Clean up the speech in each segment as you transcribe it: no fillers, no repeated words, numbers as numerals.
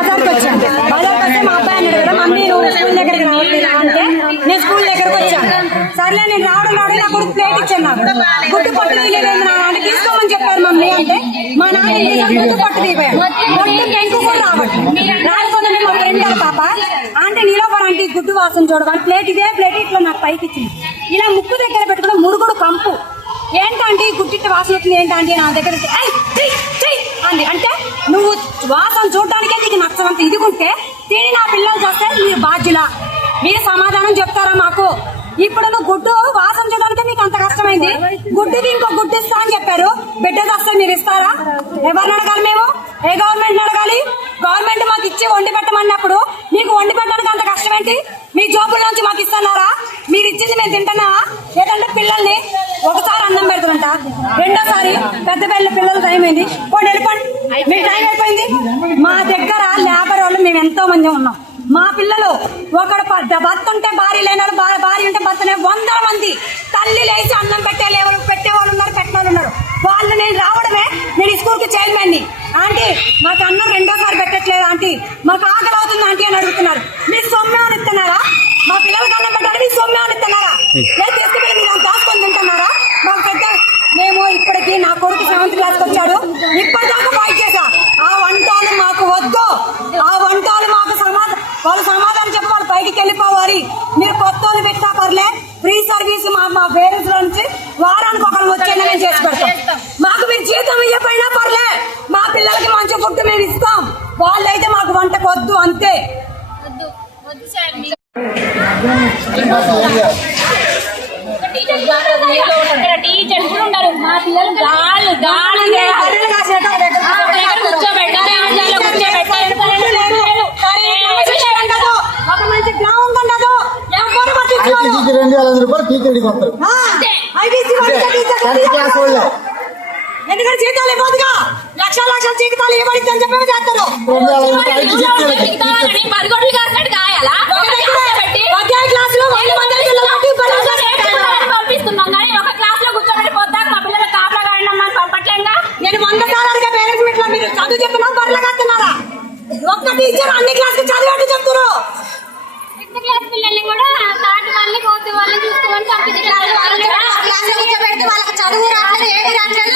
బజార్కి వచ్చాను. బజార్కి వస్తే మా అబ్బాయి అన్నాడు కదా, మమ్మీ నువ్వు స్కూల్ దగ్గరికి రావట్లేదా అంటే నేను స్కూల్ దగ్గరకు వచ్చాను. సర్లే నేను రావడం నా కొడుకు ప్లేట్ ఇచ్చాను. నాకు గుడ్డు పట్టు తీయలేదు అంటే తీసుకోమని చెప్పారు మమ్మీ అంటే మా నాన్న గుడ్డు పట్టు తీయపోయాడు. గుడ్డు పెంకు కూడా రాకుండా మా ఫ్రెండ్ గారు పాప అంటే నీలోపర్ అంటే గుడ్డు వాసన చూడవాలి ప్లేట్ ఇదే ప్లేట్ ఇట్లా నాకు పైకి ఇచ్చింది. ఇలా ముక్కు దగ్గర పెట్టుకున్న మురుగుడు కంపు ఏంటంటే గుడ్డిట్టి వాసన వచ్చింది ఏంటంటే నా దగ్గర అంది. అంటే నువ్వు వాసన చూడడానికే నీకు నచ్చవంత ఇదిగుంటే తిని నా పిల్లలు చేస్తే మీరు బాధ్యులా, మీరు సమాధానం చెప్తారా మాకు? ఇప్పుడు నువ్వు గుడ్డు వాసన చూడడానికి మీకు అంత కష్టమైంది, గుడ్డుకి ఇంకో గుడ్డు ఇస్తా అని చెప్పారు. బిడ్డ వస్తే మీరు ఇస్తారా? ఎవరిని అడగాలి మేము? ఏ గవర్నమెంట్ అడగాలి? గవర్నమెంట్ మాకు ఇచ్చి వండి పెట్టమన్నప్పుడు మీకు వండి పెట్టడానికి అంత కష్టం ఏంటి? మీ జోబుల నుంచి మాకు ఇస్తున్నారా? మీరు ఇచ్చింది మేము తింటున్నావా? లేదంటే పిల్లల్ని ఒకసారి అన్నం పెడుతుంట, రెండోసారి పెద్ద పిల్లలు టైం అయింది వెళ్ళిపోండి మీ టైం అయిపోయింది. మా దగ్గర లేబర్ వాళ్ళు మేము ఎంతో మంది ఉన్నాం. మా పిల్లలు ఒకడు భర్త ఉంటే భార్య లేని వాళ్ళు, భార్య ఉంటే భర్తనే 100 మంది తల్లి లేచి అన్నం పెట్టేవాళ్ళు ఉన్నారు, పెట్టిన వాళ్ళు ఉన్నారు. వాళ్ళు నేను రావడమే నేను స్కూల్ కి చైర్మన్ ని ఆంటీ మాకు అన్నం రెండోసారి పెట్టట్లేదు ఆంటీ, మాకు ఆకలి అవుతుంది ఆంటీ అని అడుగుతున్నారు. మీరు సొమ్మె అని ఇస్తున్నారా? మా పిల్లలకి అన్నం పెట్టండి, మీరు సొమ్మె అని ఇస్తున్నారా? లేదు తీసుకుని మీరు దాచుకొని తింటున్నారా? మాకు పెద్ద మేము ఇప్పటికి నా కొడుకు 7th క్లాస్కి వచ్చాడు, ఇప్పటిదాకా ఫైట్ చేశా. ఆ వంటలు మాకు వద్దు, ఆ వంటలు మాకు వాళ్ళు సమాధానం చెప్పి వాళ్ళు బయటికి వెళ్ళిపోవాలి. మీరు కొత్త పెట్టా పర్లే, ఫ్రీ సర్వీస్ మా పేరెంట్స్ లో నుంచి వారానికి ఒకరు వచ్చేలా మేము చేసి పెడతాం. మాకు మీరు జీతం ఇవ్వకపోయినా పర్లే, మా పిల్లలకి మంచి ఫుడ్ మేము ఇస్తాం. వాళ్ళైతే మాకు వంటకు వద్దు అంతే. టీచర్స్ కూడా ఉండరు, మా పిల్లలు ఎందుకంటే జీతాలు ఇవ్వదుగా, లక్షల జీతాలు ఇవ్వబడి అని చెప్పి చేస్తారు. పంపిస్తున్నాం కానీ ఒక క్లాస్ లో కూర్చోబెట్టి పోతా మా పిల్లలు కాపలా కారణం పంపట్లేదా? నేను 100 సార్లుగా పేరెంట్స్ మీట్లో మీరు చదువు చెప్పినా బర్రెలు కడుతున్నారా? ఒక్క టీచర్ అన్ని క్లాస్ చదివేట్టు చెప్తారు. 6th క్లాస్ పిల్లల్ని కూడా థర్డ్ వాళ్ళని ఫోర్త్ వాళ్ళని చూసుకోమని పంపించారు. కూర్చోబెట్టి వాళ్ళకి చదువు రావట్లేదు, ఏది రావట్లేదు.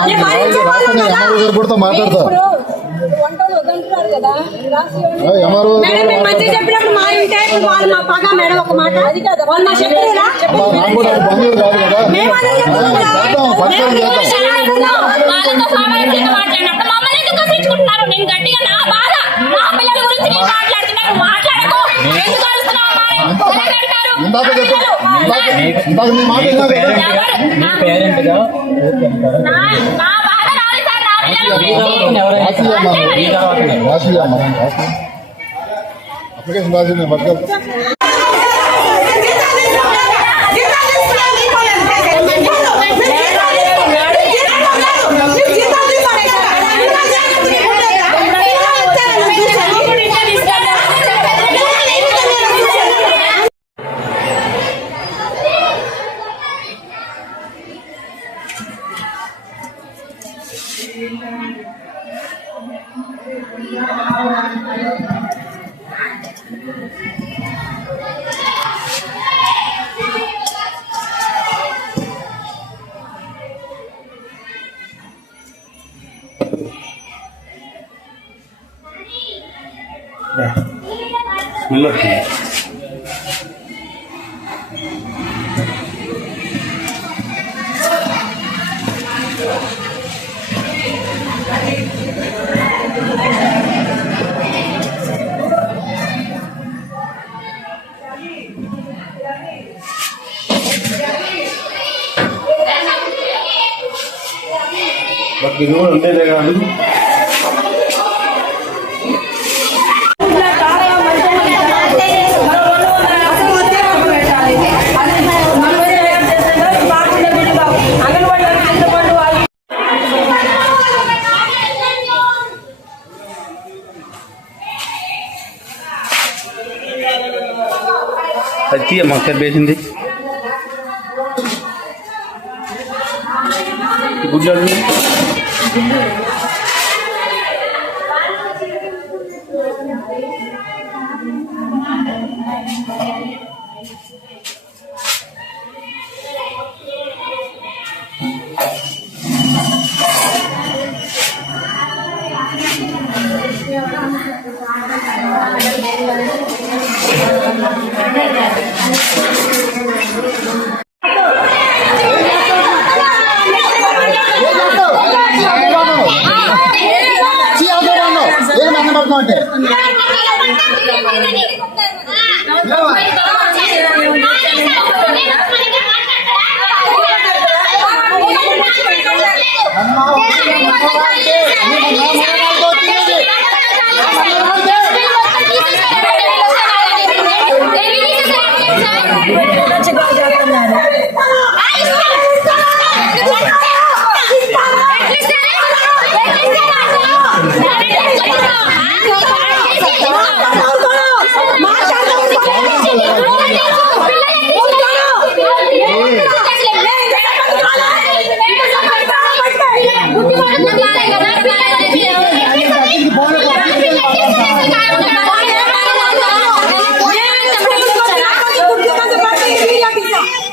అన్ని మాటలు మాట్లాడతా చెప్పినప్పుడు మా ఇంటే వాళ్ళు మా పగ మేడం ఒక మాట వాళ్ళు మా చెప్పలేదా? అప్లికేషన్ రాసి నేను పట్టుకెళ్తా. స్మెల్ వస్తుంది. బట్ ఇది కూడా ఉండేదే కాదు. అది తీయమ్మా ఒకసారి వేసింది గుడ్లు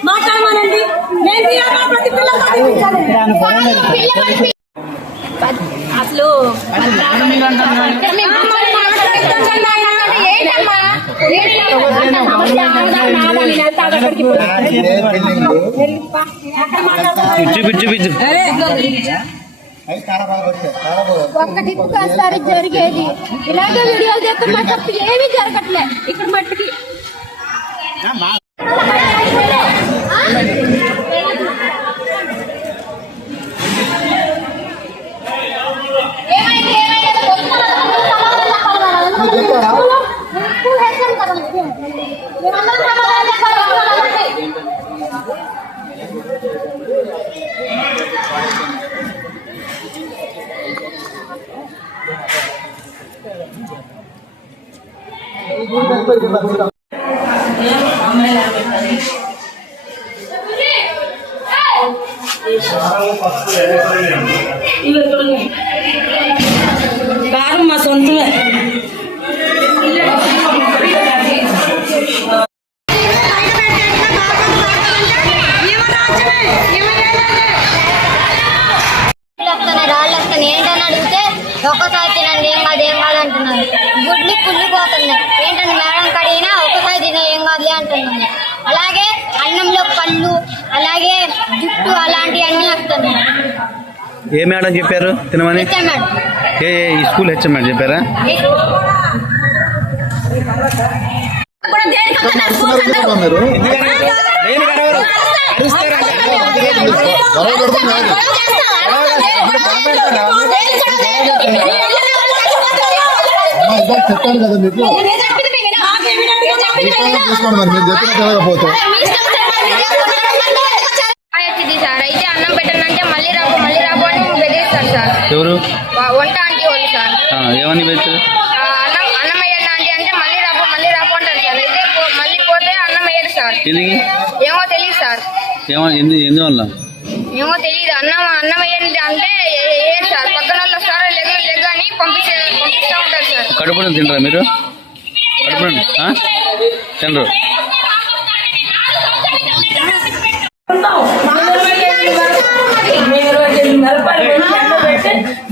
మాట్లాడమానండి. అసలు పిచ్చు ఒక్క టిప్పు కాస్తారు జరిగేది. ఇలాంటి వీడియోలు చేస్తే మటుకు ఏమీ జరగట్లే ఇక్కడ మట్టుకి. కారు మా సొంతమే. రాళ్ళు వస్తాను ఏంటని అడిగితే ఒక్కసారి తినండి ఏం కాదు అంటున్నారు. గుడ్లు కుళ్ళిపోతున్నాయి. ఏంటని మేడం కడిగినా ఒక్కసారి తినే ఏం కాదులే అంటున్నాను. అలాగే అన్నంలో పళ్ళు అలాగే జుట్టు అలాంటివన్నీ వస్తున్నాయి. ఏ మేడం చెప్పారు తినమని? ఏ ఈ స్కూల్ హెచ్ఎం మేడం చెప్పారా? మీరు చెప్పాను కదా మీకు తీసుకోండి మరి మీరు చెప్పినట్టు వెళ్ళకపోతే సార్ అయితే అన్నం పెట్టనంటే మళ్ళీ రాబో అని బెదిరిస్తారు సార్. ఎవరు? వంట ఆంటీ వాళ్ళు సార్. ఏమని పెడతారు? అన్నం వేయండి ఆంటీ అంటే మళ్ళీ రాబో అంటారు సార్. అయితే మళ్ళీ పోతే అన్నం వేయరు సార్. ఏమో తెలియదు సార్. ఎందువల్ల ఏమో తెలియదు. అన్నం వేయండి అంటే వేయరు సార్. పక్కన వాళ్ళు వస్తారు లెగ్ అని పంపిస్తూ ఉంటారు సార్. కడుపున తినరా మీరు? కడుపున తినరు.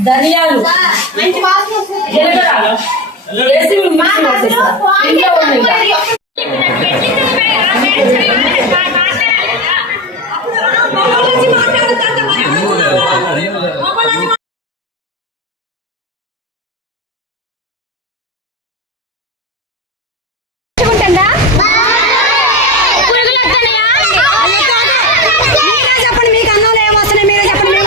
ధనియాలు చెప్పండి, మీకు అన్నంలో ఏమొస్తున్నాయి మీరే చెప్పండి.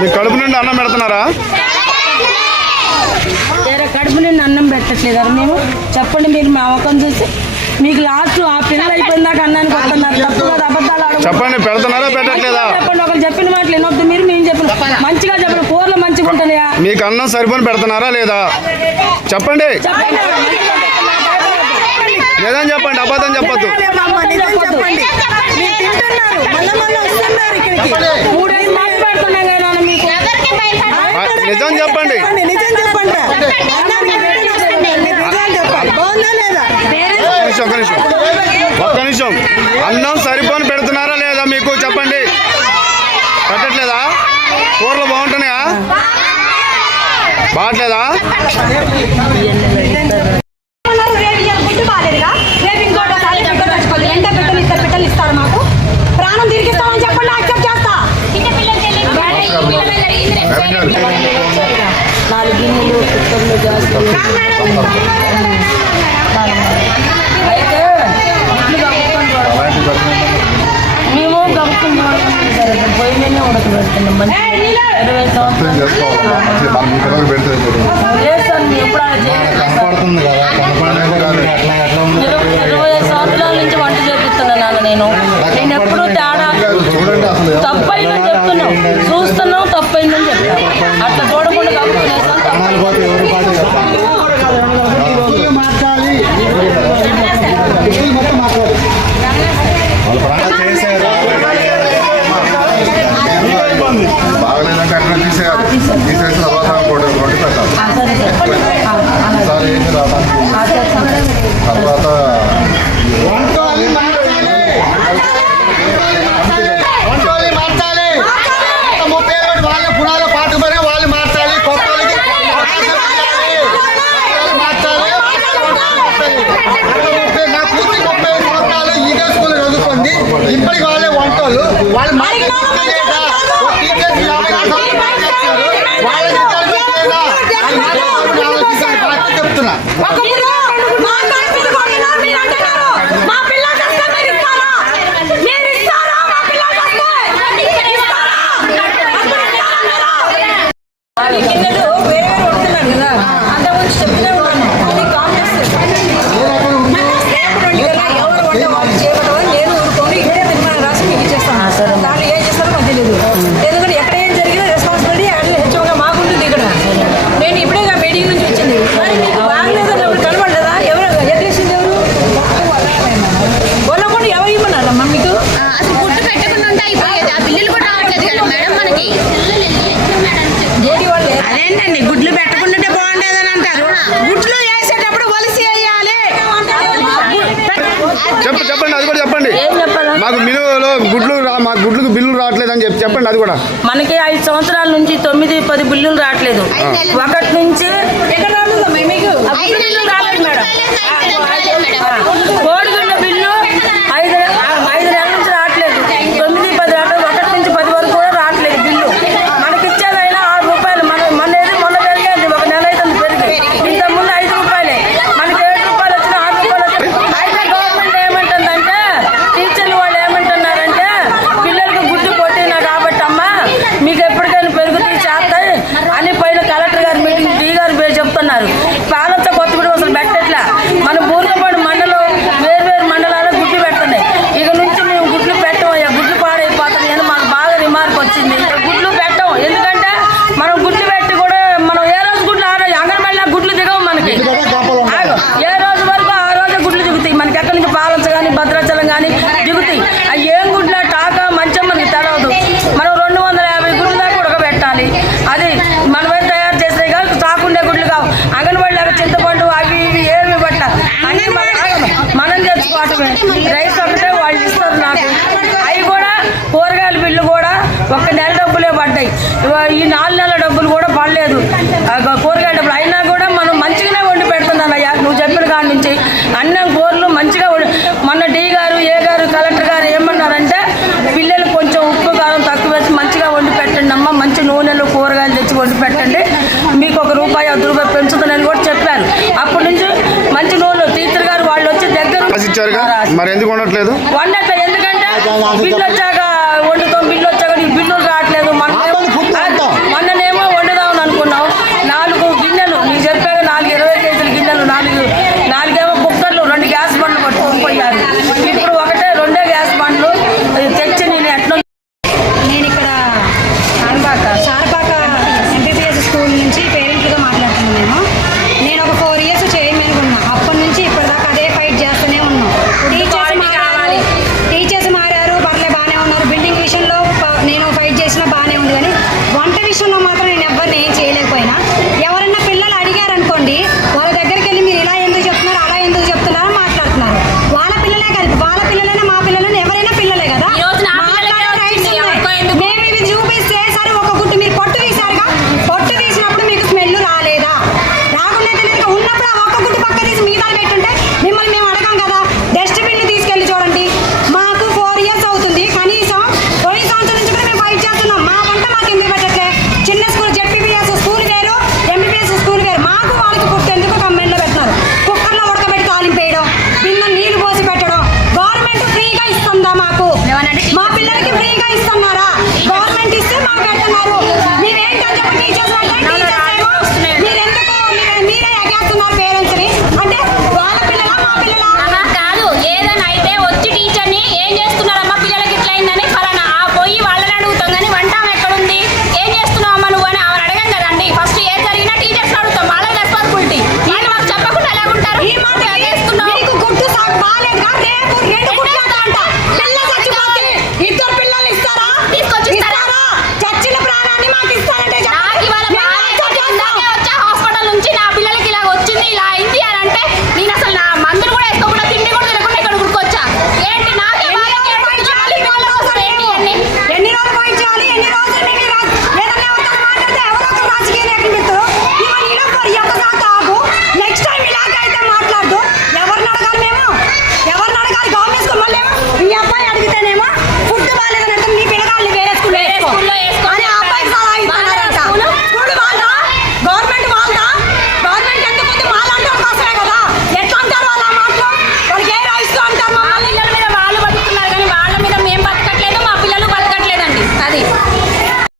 మీ కడుపు నుండి అన్నం పెడుతున్నారా? కడుపు నుండి అన్నం పెట్టట్లేదా మేము? చెప్పండి, మీరు మా అవకం చూసి మీకు లాస్ట్ ఆ పిల్లలు అయిపోయిన దాకా అన్నానికి వస్తున్నారు. తప్పు కదా, అబద్ధాలు ఆడకూడదు. చెప్పండి, పెడుతున్నారా పెట్టట్లేదా? చెప్పండి, ఒకరు చెప్పిన మాటలు వినొద్దు. మీరు మేము చెప్పిన మంచిగా చెప్పండి. కూరలు మంచిగా ఉంటున్నాయా? మీకు అన్నం సరిపోని పెడుతున్నారా లేదా? చెప్పండి. లేదని చెప్పండి, అబద్ధం చెప్పొద్దు. నిజం చెప్పండి. ఒక్క నిమిషం. అన్నం సరిపోని పెడుతున్నారా లేదా మీకు? చెప్పండి. పెట్టట్లేదా? కూరలు బాగుంటున్నాయా? బాగట్లేదా? పిట్టలు ఇస్తారు మాకు. ప్రాణం తిరిగిస్తామని చెప్పండి, యాక్సెప్ట్ చేస్తా. 4 గిన్నెలు కుక్కర్లు జాస్తి అయితే మేము గమ్ముకుంటున్నాం. పొయ్యి మీదనే ఉడకబెడుతున్నాం. 20 సంవత్సరాలు లేదు సార్, మేము ఎప్పుడు అలా చేయలేదు. 25 సంవత్సరాల నుంచి వంట చేపిస్తున్నాను నేను ఎప్పుడు తేడా తప్పైందని చెప్తున్నాం. చూస్తున్నాం, తప్పైందని చెప్తాం. అట్లా చూడకుండా బాగలేదంటే అక్కడ తీసేయాలి. తీసేసి తర్వాత రొట్టి పెట్టాలి. తర్వాత వాళ్ళ పునాలో పాటు పని వాళ్ళు మార్చాలి. కొత్త నా కూతురు 35 సంవత్సరాలు ఇదే స్కూల్ చదువుకోండి. ఇప్పటికి వాళ్ళే వంటలు వాళ్ళు చెప్తున్నా. ఎందుకంటే ఎక్కడ ఏం జరిగినా రెస్పాన్సిబిలిటీ హెచ్ఓగా మాకుంటుంది. ఇక్కడ నేను ఇప్పుడే మీటింగ్ నుంచి వచ్చింది. మరి మీకు బాగలేదని ఎవరు కనబడలేదా? ఎవరు ఎట్లేసింది? ఎవరు కొనకుండా ఎవరు ఇవ్వన్నారమ్మా మీకు? అసలు గుడ్డు పెట్టకుండా ఉంటే అయిపోయేది. ఆ బిల్లులు కూడా రావట్లేదు కదా మేడం మనకి. అదేంటండి, గుడ్లు పెట్టకుండా బాగుండేదని అంటారు. గుడ్లు వేసేటప్పుడు వలసి వేయాలి. చెప్పండి, అది కూడా చెప్పండి. ఏం చెప్పాలి? మాకు మినులో మాకు గుడ్లకు బిల్లులు రావట్లేదు అని చెప్పండి. అది కూడా మనకి 5 సంవత్సరాల నుంచి 9-10 బిల్లులు రావట్లేదు. 1 నుంచి కోడిగుడ్ల బిల్లు 5 నెలల నుంచి రావట్లేదు. 9-10 రావట్లేదు. 1 నుంచి 10 వరకు కూడా రావట్లేదు బిల్లు. మనకి ఇచ్చేదైనా 6 రూపాయలు. మొన్న జరిగేది 1 నెల అయితే ఒక్క నెల డబ్బులే పడ్డాయి. ఈ 4 నెలల డబ్బులు కూడా పడలేదు. కూరగాయల డబ్బులు అయినా కూడా మనం మంచిగానే వండి పెడుతున్నాను అయ్యా. నువ్వు చెప్పిన కాడి నుంచి అన్నం కూరలు మంచిగా మొన్న డి గారు ఏ గారు కలెక్టర్ గారు ఏమన్నారంటే పిల్లలు కొంచెం ఉప్పు కారం తక్కువ వేసి మంచిగా వండి పెట్టండి అమ్మ, మంచి నూనెలు కూరగాయలు తెచ్చి వండి పెట్టండి, మీకు ₹1 ₹10 పెంచుతుందని కూడా చెప్పారు. అప్పటి నుంచి మంచి నూనెలు టీచర్ గారు వాళ్ళు వచ్చి దగ్గర మరి ఎందుకు ఉండట్లేదు? వండట్లేదు. ఎందుకంటే బిల్లు వచ్చాక వండుతాం, బిల్లు వచ్చాక నీకు బిల్లులు రావట్లేదు